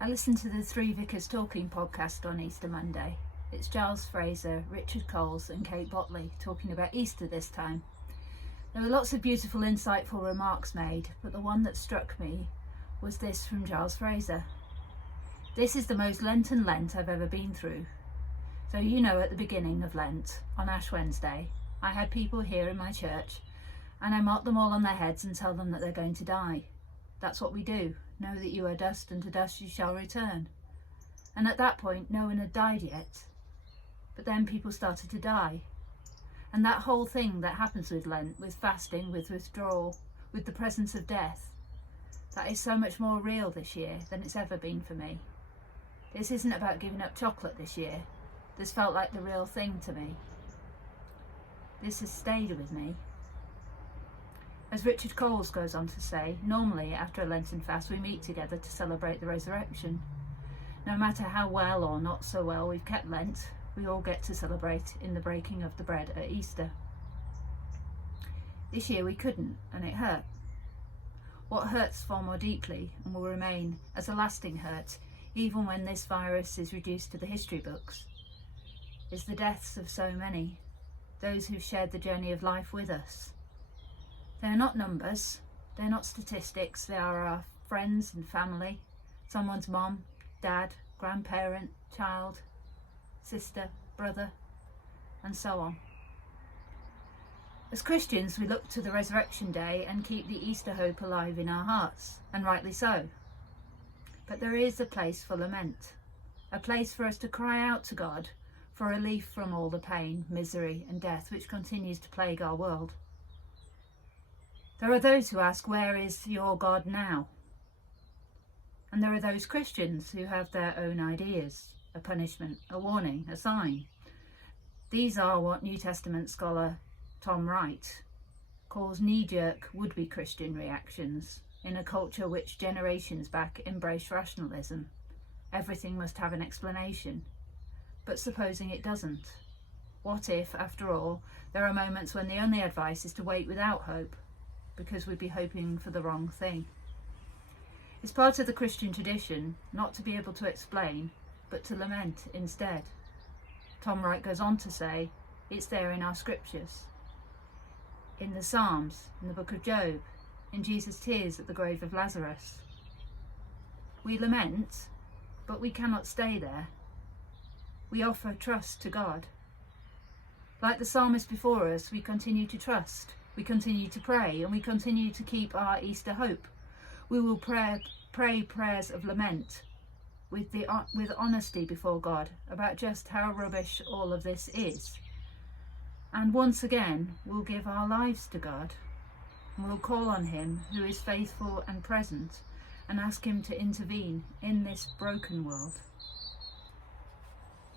I listened to the Three Vicars Talking podcast on Easter Monday. It's Giles Fraser, Richard Coles and Kate Botley talking about Easter this time. There were lots of beautiful, insightful remarks made, but the one that struck me was this from Giles Fraser. This is the most Lenten Lent I've ever been through. So at the beginning of Lent, on Ash Wednesday, I had people here in my church and I mark them all on their heads and tell them that they're going to die. That's what we do. Know that you are dust, and to dust you shall return. And at that point, no one had died yet. But then people started to die. And that whole thing that happens with Lent, with fasting, with withdrawal, with the presence of death, that is so much more real this year than it's ever been for me. This isn't about giving up chocolate this year. This felt like the real thing to me. This has stayed with me. As Richard Coles goes on to say, normally after a Lenten fast we meet together to celebrate the resurrection. No matter how well or not so well we've kept Lent, we all get to celebrate in the breaking of the bread at Easter. This year we couldn't, and it hurt. What hurts far more deeply and will remain as a lasting hurt, even when this virus is reduced to the history books, is the deaths of so many, those who've shared the journey of life with us. They're not numbers, they're not statistics, they are our friends and family, someone's mom, dad, grandparent, child, sister, brother, and so on. As Christians, we look to the resurrection day and keep the Easter hope alive in our hearts, and rightly so. But there is a place for lament, a place for us to cry out to God for relief from all the pain, misery, and death which continues to plague our world. There are those who ask, where is your God now? And there are those Christians who have their own ideas, a punishment, a warning, a sign. These are what New Testament scholar Tom Wright calls knee-jerk would-be Christian reactions in a culture which generations back embraced rationalism. Everything must have an explanation. But supposing it doesn't? What if, after all, there are moments when the only advice is to wait without hope, because we'd be hoping for the wrong thing? It's part of the Christian tradition not to be able to explain, but to lament instead. Tom Wright goes on to say, it's there in our scriptures, in the Psalms, in the book of Job, in Jesus' tears at the grave of Lazarus. We lament, but we cannot stay there. We offer trust to God. Like the psalmist before us, we continue to trust. We continue to pray, and we continue to keep our Easter hope. We will pray prayers of lament with honesty before God about just how rubbish all of this is. And once again, we'll give our lives to God, and we'll call on him who is faithful and present, and ask him to intervene in this broken world.